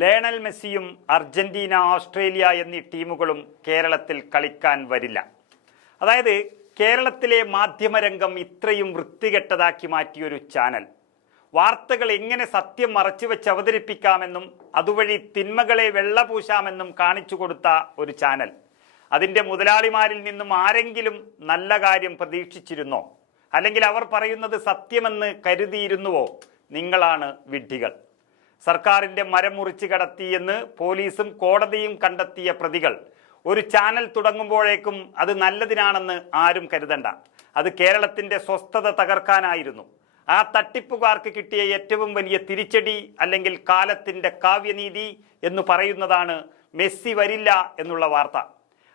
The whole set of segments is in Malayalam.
ലയണൽ മെസ്സിയും അർജന്റീന ഓസ്ട്രേലിയ എന്നീ ടീമുകളും കേരളത്തിൽ കളിക്കാൻ വരില്ല. അതായത് കേരളത്തിലെ മാധ്യമരംഗം ഇത്രയും വൃത്തികെട്ടതാക്കി മാറ്റിയൊരു ചാനൽ. വാർത്തകൾ എങ്ങനെ സത്യം മറച്ചുവെച്ച് അവതരിപ്പിക്കാമെന്നും അതുവഴി തിന്മകളെ വെള്ളപൂശാമെന്നും കാണിച്ചു കൊടുത്ത ഒരു ചാനൽ. അതിന്റെ മുതലാളിമാരിൽ നിന്നും ആരെങ്കിലും നല്ല കാര്യം പ്രതീക്ഷിച്ചിരുന്നോ? അല്ലെങ്കിൽ അവർ പറയുന്നത് സത്യമെന്ന് കരുതിയിരുന്നുവോ? നിങ്ങളാണ് വിഡ്ഢികൾ. സർക്കാരിന്റെ മരം മുറിച്ച് കടത്തിയെന്ന് പോലീസും കോടതിയും കണ്ടെത്തിയ പ്രതികൾ. ഒരു ചാനൽ തുടങ്ങുമ്പോഴേക്കും അത് നല്ലതിനാണെന്ന് ആരും കരുതണ്ട. അത് കേരളത്തിന്റെ സ്വസ്ഥത തകർക്കാനായിരുന്നു. ആ തട്ടിപ്പുകാർക്ക് കിട്ടിയ ഏറ്റവും വലിയ തിരിച്ചടി അല്ലെങ്കിൽ കാലത്തിന്റെ കാവ്യനീതി എന്ന് പറയുന്നതാണ് മെസ്സി വരില്ല എന്നുള്ള വാർത്ത.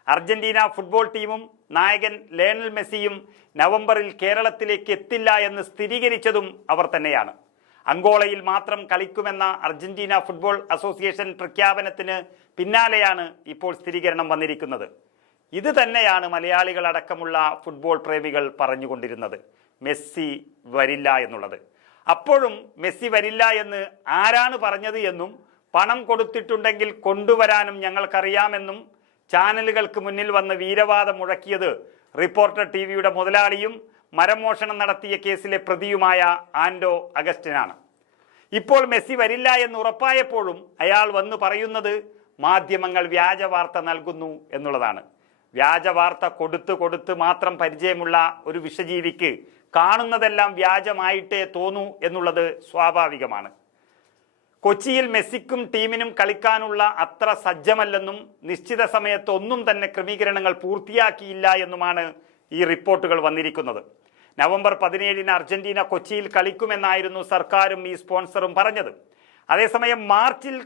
അർജന്റീന ഫുട്ബോൾ ടീമും നായകൻ ലയണൽ മെസ്സിയും നവംബറിൽ കേരളത്തിലേക്ക് എത്തില്ല എന്ന് സ്ഥിരീകരിച്ചതും അവർ തന്നെയാണ്. അങ്കോളയിൽ മാത്രം കളിക്കുമെന്ന അർജന്റീന ഫുട്ബോൾ അസോസിയേഷൻ പ്രഖ്യാപനത്തിന് പിന്നാലെയാണ് ഇപ്പോൾ സ്ഥിരീകരണം വന്നിരിക്കുന്നത്. ഇത് തന്നെയാണ് മലയാളികളടക്കമുള്ള ഫുട്ബോൾ പ്രേമികൾ പറഞ്ഞുകൊണ്ടിരുന്നത്. മെസ്സി വരില്ല എന്നുള്ളത്. അപ്പോഴും മെസ്സി വരില്ല എന്ന് ആരാണ് പറഞ്ഞത് എന്നും പണം കൊടുത്തിട്ടുണ്ടെങ്കിൽ കൊണ്ടുവരാനും ഞങ്ങൾക്കറിയാമെന്നും ചാനലുകൾക്ക് മുന്നിൽ വന്ന് വീരവാദം മുഴക്കിയത് റിപ്പോർട്ടർ ടി വിയുടെ മുതലാളിയും മരമോഷണം നടത്തിയ കേസിലെ പ്രതിയുമായ ആൻഡോ അഗസ്റ്റിനാണ്. ഇപ്പോൾ മെസ്സി വരില്ല എന്ന് ഉറപ്പായപ്പോഴും അയാൾ വന്നു പറയുന്നത് മാധ്യമങ്ങൾ വ്യാജ വാർത്ത നൽകുന്നു എന്നുള്ളതാണ്. വ്യാജ വാർത്ത കൊടുത്ത് കൊടുത്ത് മാത്രം പരിചയമുള്ള ഒരു വിഷജീവിക്ക് കാണുന്നതെല്ലാം വ്യാജമായിട്ടേ തോന്നൂ എന്നുള്ളത് സ്വാഭാവികമാണ്. കൊച്ചിയിൽ മെസ്സിക്കും ടീമിനും കളിക്കാനുള്ള അത്ര സജ്ജമല്ലെന്നും നിശ്ചിത സമയത്ത് ഒന്നും തന്നെ ക്രമീകരണങ്ങൾ പൂർത്തിയാക്കിയില്ല എന്നുമാണ് ഈ റിപ്പോർട്ടുകൾ വന്നിരിക്കുന്നത്. നവംബർ പതിനേഴിന് അർജന്റീന കൊച്ചിയിൽ കളിക്കുമെന്നായിരുന്നു സർക്കാരും ഈ സ്പോൺസറും പറഞ്ഞത്. അതേസമയം മാർച്ചിൽ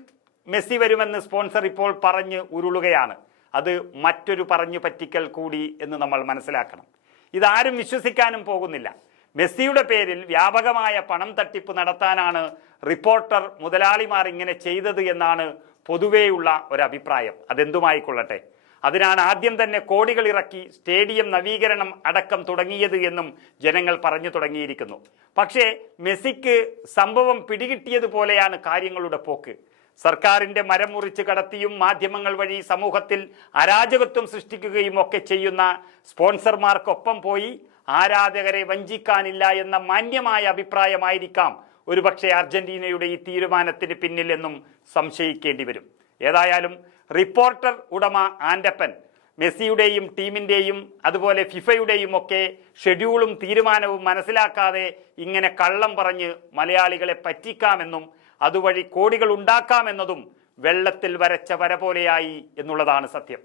മെസ്സി വരുമെന്ന് സ്പോൺസർ ഇപ്പോൾ പറഞ്ഞ് ഉരുളുകയാണ്. അത് മറ്റൊരു പറഞ്ഞു പറ്റിക്കൽ കൂടി എന്ന് നമ്മൾ മനസ്സിലാക്കണം. ഇതാരും വിശ്വസിക്കാനും പോകുന്നില്ല. മെസ്സിയുടെ പേരിൽ വ്യാപകമായ പണം തട്ടിപ്പ് നടത്താനാണ് റിപ്പോർട്ടർ മുതലാളിമാർ ഇങ്ങനെ ചെയ്തത് എന്നാണ് ഒരു അഭിപ്രായം അതെന്തുമായിക്കൊള്ളട്ടെ? അതിനാണ് ആദ്യം തന്നെ കോടികൾ ഇറക്കി സ്റ്റേഡിയം നവീകരണം അടക്കം തുടങ്ങിയത് എന്നും ജനങ്ങൾ പറഞ്ഞു തുടങ്ങിയിരിക്കുന്നു. പക്ഷേ മെസ്സിക്ക് സംഭവം പിടികിട്ടിയതുപോലെയാണ് കാര്യങ്ങളുടെ പോക്ക്. സർക്കാരിന്റെ മരം മുറിച്ച് കടത്തിയും മാധ്യമങ്ങൾ വഴി സമൂഹത്തിൽ അരാജകത്വം സൃഷ്ടിക്കുകയും ഒക്കെ ചെയ്യുന്ന സ്പോൺസർമാർക്കൊപ്പം പോയി ആരാധകരെ വഞ്ചിക്കാനില്ല എന്ന മാന്യമായ അഭിപ്രായമായിരിക്കാം ഒരുപക്ഷെ അർജന്റീനയുടെ ഈ തീരുമാനത്തിന് പിന്നിലെന്നും സംശയിക്കേണ്ടി വരും. ഏതായാലും റിപ്പോർട്ടർ ഉടമ ആൻഡപ്പൻ. മെസ്സിയുടെയും ടീമിന്റെയും അതുപോലെ ഫിഫയുടെയും ഒക്കെ ഷെഡ്യൂളും തീരുമാനവും മനസ്സിലാക്കാതെ ഇങ്ങനെ കള്ളം പറഞ്ഞ് മലയാളികളെ പറ്റിക്കാമെന്നും അതുവഴി കോടികൾ ഉണ്ടാക്കാമെന്നതും വെള്ളത്തിൽ വരച്ച വര പോലെയായി എന്നുള്ളതാണ് സത്യം.